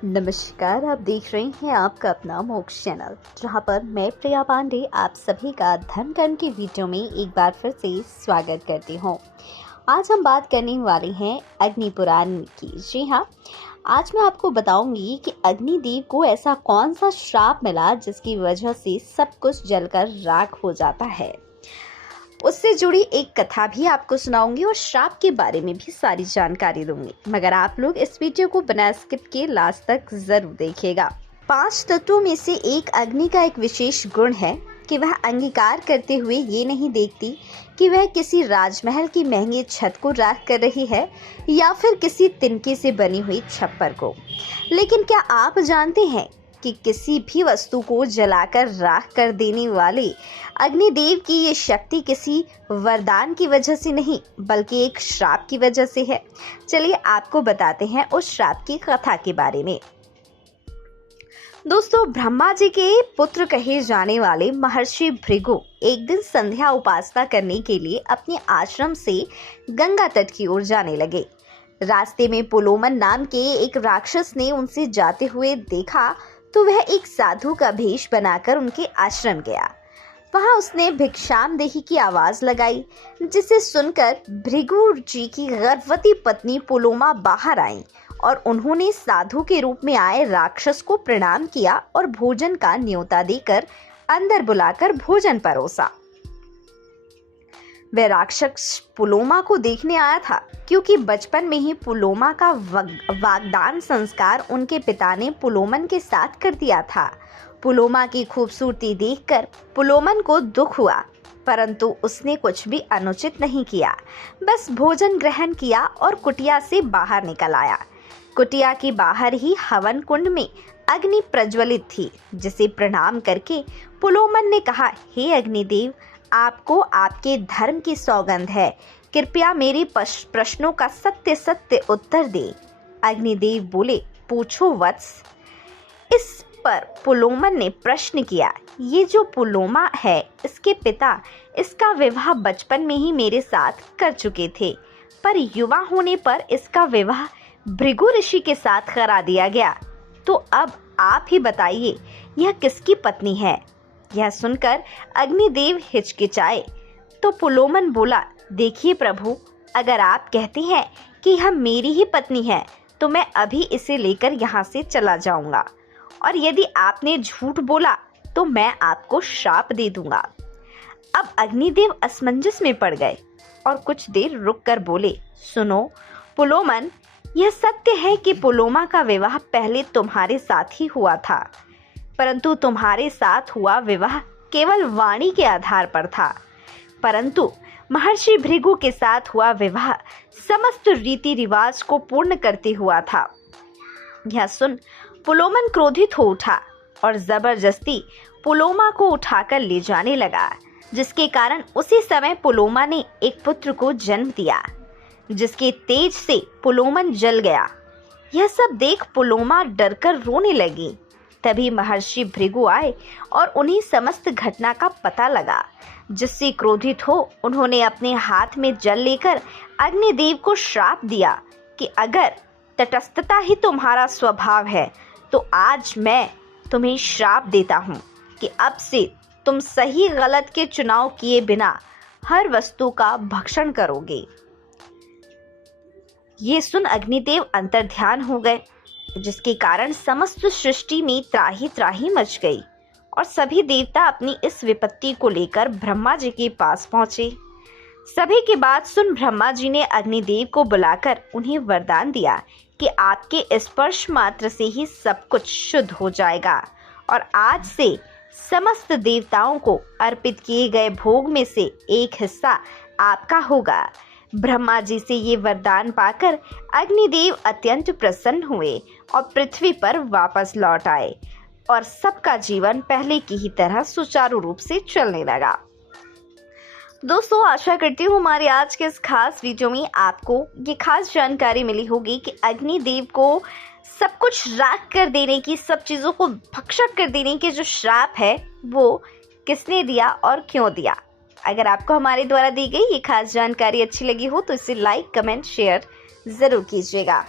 नमस्कार। आप देख रहे हैं आपका अपना मोक्ष चैनल, जहां पर मैं प्रिया पांडे आप सभी का धर्म कर्म की वीडियो में एक बार फिर से स्वागत करती हूं। आज हम बात करने वाले हैं अग्नि पुराण की। जी हाँ, आज मैं आपको बताऊंगी कि अग्निदेव को ऐसा कौन सा श्राप मिला जिसकी वजह से सब कुछ जलकर राख हो जाता है। उससे जुड़ी एक कथा भी आपको सुनाऊंगी और श्राप के बारे में भी सारी जानकारी दूंगी, मगर आप लोग इस वीडियो को बिना स्किप के लास्ट तक जरूर देखिएगा। 5 तत्वों में से एक अग्नि का एक विशेष गुण है कि वह अंगीकार करते हुए ये नहीं देखती कि वह किसी राजमहल की महंगी छत को राख कर रही है या फिर किसी तिनके से बनी हुई छप्पर को। लेकिन क्या आप जानते हैं कि किसी भी वस्तु को जलाकर राख कर देने वाले अग्निदेव की ये शक्ति किसी वरदान की वजह से नहीं बल्कि एक श्राप की वजह से है। चलिए आपको बताते हैं उस श्राप की कथा के बारे में। दोस्तों, ब्रह्मा जी के पुत्र कहे जाने वाले महर्षि भृगु एक दिन संध्या उपासना करने के लिए अपने आश्रम से गंगा तट की ओर जाने लगे। रास्ते में पुलोमन नाम के एक राक्षस ने उनसे जाते हुए देखा तो वह एक साधु का भेष बनाकर उनके आश्रम गया। वहां उसने भिक्षामदेही की आवाज लगाई, जिसे सुनकर भृगु जी की गर्भवती पत्नी पुलोमा बाहर आई और उन्होंने साधु के रूप में आए राक्षस को प्रणाम किया और भोजन का न्योता देकर अंदर बुलाकर भोजन परोसा। वह राक्षस पुलोमा को देखने आया था, क्योंकि बचपन में ही पुलोमा का वागदान संस्कार उनके पिता ने पुलोमन के साथ कर दिया था। पुलोमा की खूबसूरती देखकर पुलोमन को दुख हुआ, परंतु उसने कुछ भी अनुचित नहीं किया। बस भोजन ग्रहण किया और कुटिया से बाहर निकल आया। कुटिया के बाहर ही हवन कुंड में अग्नि प्रज्वलित थी, जिसे प्रणाम करके पुलोमन ने कहा, हे अग्निदेव, आपको आपके धर्म की सौगंध है, कृपया मेरे प्रश्नों का सत्य सत्य उत्तर दे। अग्निदेव बोले, पूछो वत्स। इस पर पुलोमन ने प्रश्न किया, ये जो पुलोमा है इसके पिता इसका विवाह बचपन में ही मेरे साथ कर चुके थे, पर युवा होने पर इसका विवाह भृगु ऋषि के साथ करा दिया गया। तो अब आप ही बताइए, यह किसकी पत्नी है? यह सुनकर अग्निदेव हिचकिचाए तो पुलोमन बोला, देखिए प्रभु, अगर आप कहते हैं कि यह मेरी ही पत्नी है तो मैं अभी इसे लेकर यहाँ से चला जाऊंगा, और यदि आपने झूठ बोला तो मैं आपको श्राप दे दूंगा। अब अग्निदेव असमंजस में पड़ गए और कुछ देर रुककर बोले, सुनो पुलोमन, यह सत्य है कि पुलोमा का विवाह पहले तुम्हारे साथ ही हुआ था, परंतु तुम्हारे साथ हुआ विवाह केवल वाणी के आधार पर था, परंतु महर्षि भृगु के साथ हुआ विवाह समस्त रीति रिवाज को पूर्ण करते हुआ था। यह सुन पुलोमन क्रोधित हो उठा और जबरदस्ती पुलोमा को उठाकर ले जाने लगा, जिसके कारण उसी समय पुलोमा ने एक पुत्र को जन्म दिया, जिसके तेज से पुलोमन जल गया। यह सब देख पुलोमा डरकर रोने लगी। तभी महर्षि भृगु आए और उन्हें समस्त घटना का पता लगा, जिससे क्रोधित हो उन्होंने अपने हाथ में जल लेकर अग्निदेव को श्राप दिया कि अगर तटस्थता ही तुम्हारा स्वभाव है तो आज मैं तुम्हें श्राप देता हूँ कि अब से तुम सही गलत के चुनाव किए बिना हर वस्तु का भक्षण करोगे। ये सुन अग्निदेव अंतर्ध्यान हो गए, जिसके कारण समस्त सृष्टि में त्राही त्राही मच गई और सभी देवता अपनी इस विपत्ति को लेकर ब्रह्मा जी के पास पहुंचे। सभी की बात सुन ब्रह्मा जी ने अग्निदेव को बुलाकर उन्हें वरदान दिया कि आपके स्पर्श मात्र से ही सब कुछ शुद्ध हो जाएगा और आज से समस्त देवताओं को अर्पित किए गए भोग में से एक हिस्सा आपका होगा। ब्रह्मा जी से ये वरदान पाकर अग्निदेव अत्यंत प्रसन्न हुए और पृथ्वी पर वापस लौट आए और सबका जीवन पहले की ही तरह सुचारू रूप से चलने लगा। दोस्तों, आशा करती हूँ हमारे आज के इस खास वीडियो में आपको ये खास जानकारी मिली होगी कि अग्निदेव को सब कुछ राख कर देने की, सब चीज़ों को भक्षक कर देने की जो श्राप है वो किसने दिया और क्यों दिया। अगर आपको हमारे द्वारा दी गई ये खास जानकारी अच्छी लगी हो तो इसे लाइक, कमेंट, शेयर ज़रूर कीजिएगा।